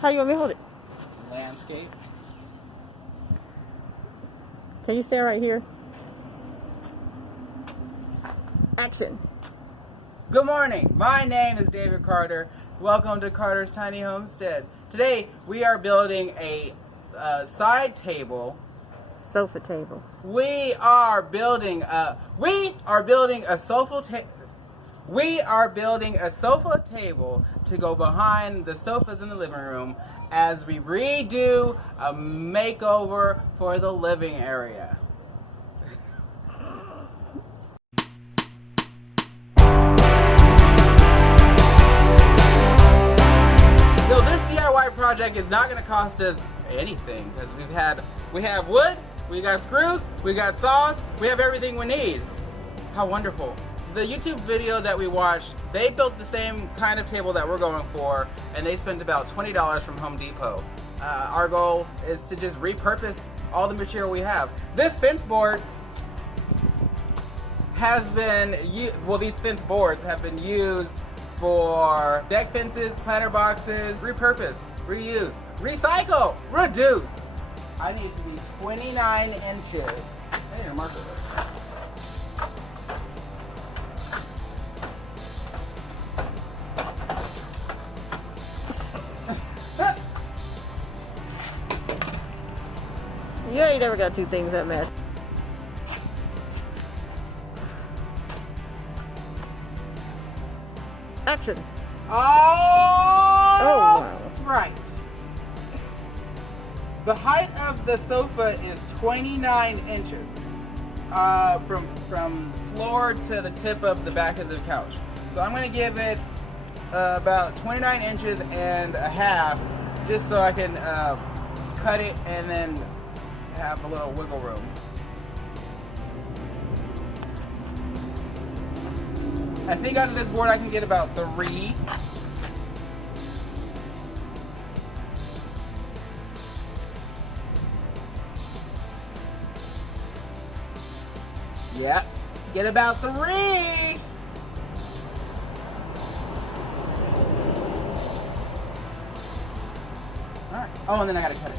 How you want me to hold it? Landscape. Can you stand right here? Action. Good morning. My name is David Carter. Welcome to Carter's Tiny Homestead. Today we are building a side table. Sofa table. We are building a sofa table to go behind the sofas in the living room as we redo a makeover for the living area. So this DIY project is not going to cost us anything because we have wood, we got screws, we got saws, we have everything we need. How wonderful. The YouTube video that we watched, they built the same kind of table that we're going for, and they spent about $20 from Home Depot. Our goal is to just repurpose all the material we have. This fence board has been, these fence boards have been used for deck fences, planter boxes, repurpose, reuse, recycle, reduce. I need to be 29 inches. I need a marker there. You ain't never got two things that match. Action. Oh, wow. Right. The height of the sofa is 29 inches from floor to the tip of the back of the couch. So I'm going to give it about 29 inches and a half just so I can cut it and then have a little wiggle room. I think out of this board I can get about 3. Yep, get about 3. Alright, oh, and then I gotta cut it.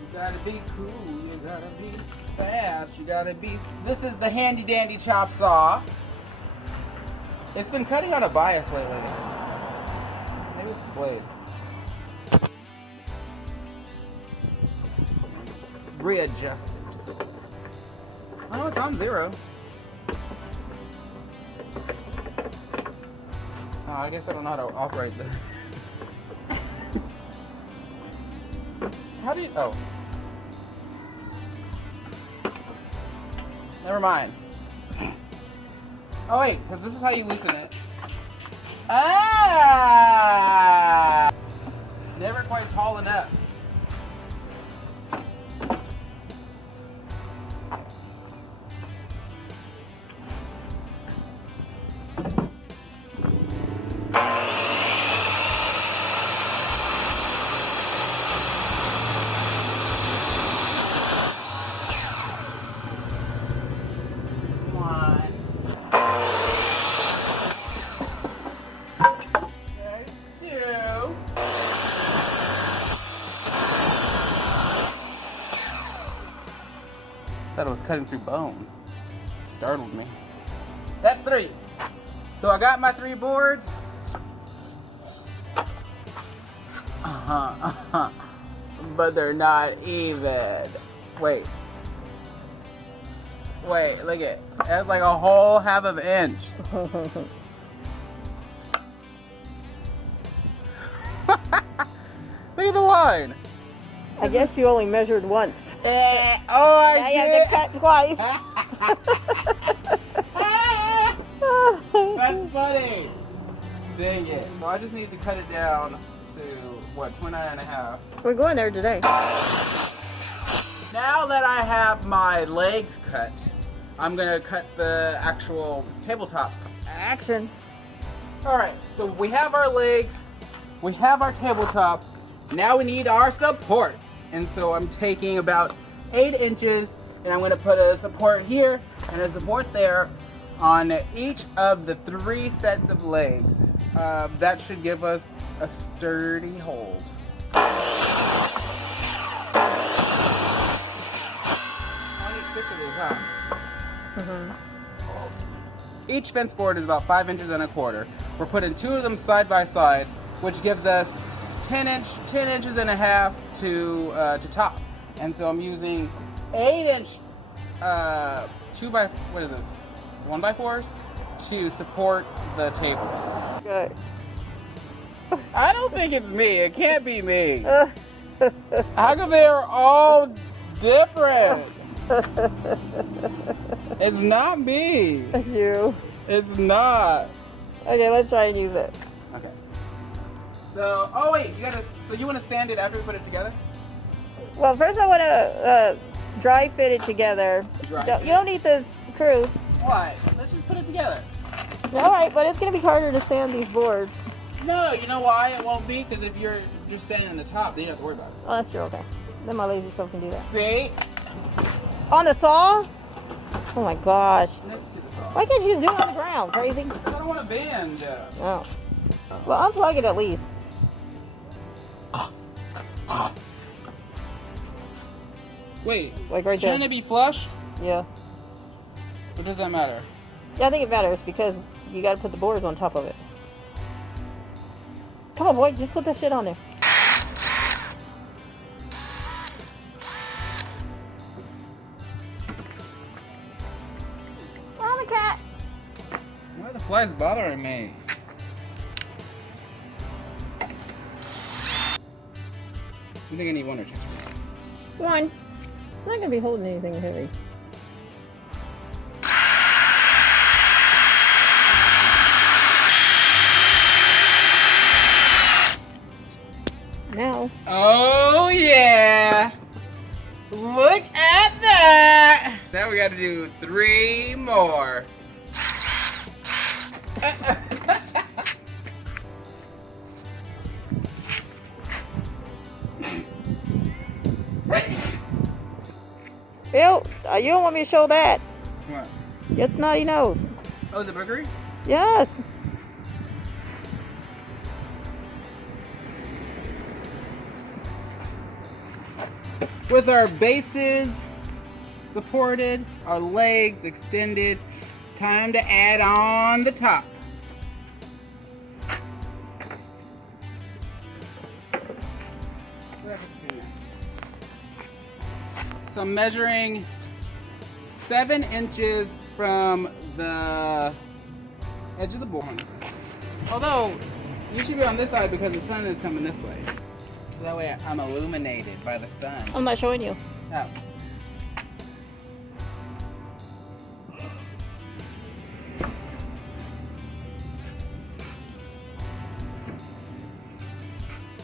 You gotta be cool, you gotta be fast, you gotta be... This is the handy dandy chop saw. It's been cutting on a bias lately. Maybe it's the blade. Readjust it. Oh, it's on 0. Oh, I guess I don't know how to operate this. How do you... Oh. Never mind. Oh wait, because this is how you loosen it. Ah! Never quite tall enough. Thought it was cutting through bone. Startled me. That's 3. So I got my 3 boards. But they're not even. Wait, look at it. That's like a whole half of an inch. Look at the line. I guess you only measured once. I now you have to cut twice. That's funny. Dang it. So I just need to cut it down to, what, 29 and a half. We're going there today. Now that I have my legs cut, I'm going to cut the actual tabletop. Action. Alright, so we have our legs, we have our tabletop, now we need our support. And so I'm taking about 8 inches and I'm going to put a support here and a support there on each of the 3 sets of legs. That should give us a sturdy hold. I need 6 of these, huh? Mm-hmm. Each fence board is about 5 inches and a quarter. We're putting 2 of them side by side, which gives us 10 inches and a half to top. And so I'm using 8-inch 1x4s to support the table. Good. I don't think it's me. It can't be me. How come they're all different? It's not me. That's you. It's not. Okay, let's try and use it. Okay. So, oh wait, so you want to sand it after we put it together? Well, first I want to dry fit it together. Dry No, fit? you don't need the screws. Why? Let's just put it together. All right, but it's going to be harder to sand these boards. No, you know why it won't be? Because if you're just sanding the top, then you don't have to worry about it. Oh, that's true. Okay. Then my lazy self can do that. See? On the saw? Oh my gosh. Next to the saw. Why can't you just do it on the ground? Crazy? I don't want to bend. Oh. Well, unplug it at least. Wait, Like right there. shouldn't it be flush? Yeah. Or does that matter? Yeah, I think it matters because you got to put the boards on top of it. Come on, boy. Just put that shit on there. I'm a cat. Why are the flies bothering me? You think I need 1 or 2? One. I'm not going to be holding anything heavy. Now. Oh yeah! Look at that! Now we got to do 3 more. Ew, you don't want me to show that. What? Your snotty nose. Oh, the boogery? Yes. With our bases supported, our legs extended, it's time to add on the top. So I'm measuring 7 inches from the edge of the board. Although, you should be on this side because the sun is coming this way. So that way I'm illuminated by the sun. I'm not showing you. Oh.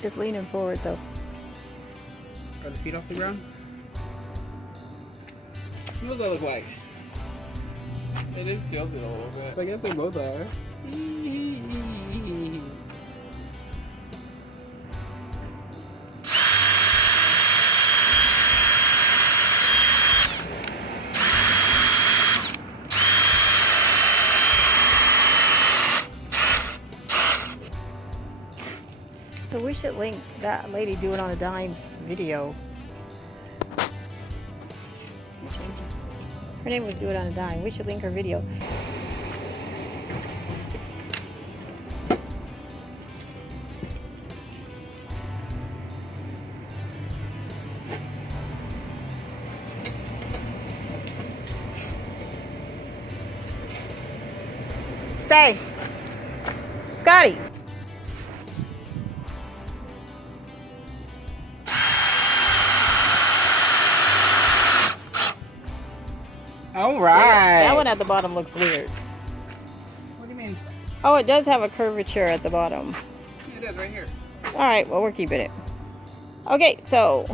Just leaning forward though. Are the feet off the ground? What does that look like? It is tilted a little bit. I guess they both are. So we should link that lady do it on a dime's video. Her name was Do It on a Dime. We should link her video. Stay. Scotty. All right. That one at the bottom looks weird. What do you mean? Oh, it does have a curvature at the bottom. It is right here. All right, well, we're keeping it. Okay, so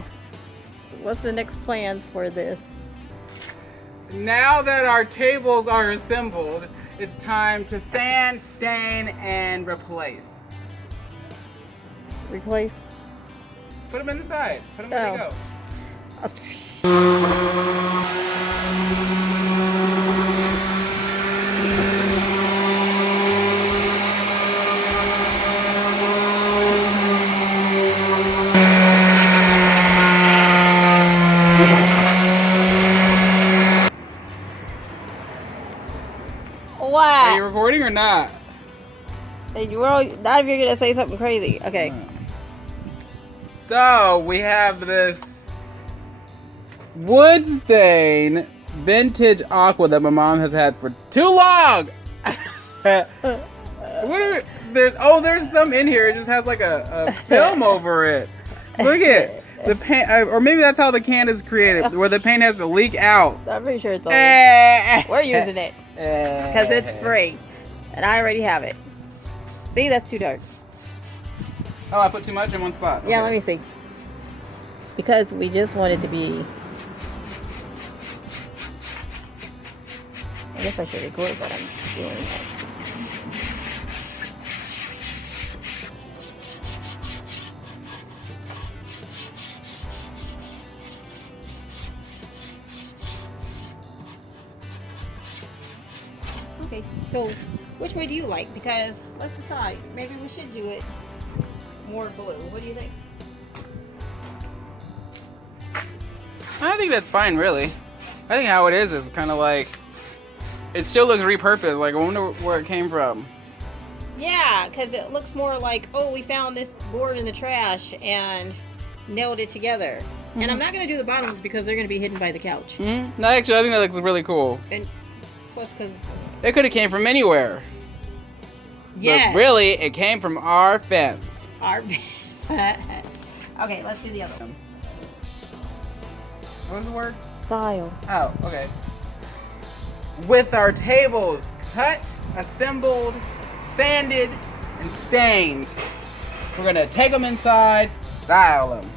what's the next plans for this? Now that our tables are assembled, it's time to sand, stain, and replace. Replace? Put them in the side. Put them where they go. Are you recording or not? Well, not if you're gonna say something crazy. Okay. So we have this wood stain vintage aqua that my mom has had for too long. There's some in here. It just has like a film over it. Look at the paint, or maybe that's how the can is created, where the paint has to leak out. I'm pretty sure it's old. We're using it because it's free, and I already have it. See, that's too dark. Oh, I put too much in one spot. Yeah, let me see. Because we just want it to be. I guess I should record what I'm doing. Okay, so which way do you like? Because let's decide. Maybe we should do it more blue. What do you think? I think that's fine, really. I think how it is kind of like, it still looks repurposed. Like, I wonder where it came from. Yeah, because it looks more like, oh, we found this board in the trash and nailed it together. Mm-hmm. And I'm not going to do the bottoms because they're going to be hidden by the couch. Mm-hmm. No, actually, I think that looks really cool. And plus, because it could have came from anywhere. Yeah. But really, it came from our fence. Our Okay, let's do the other one. What was the word? Style. Oh, okay. With our tables cut, assembled, sanded, and stained, we're gonna take them inside, style them.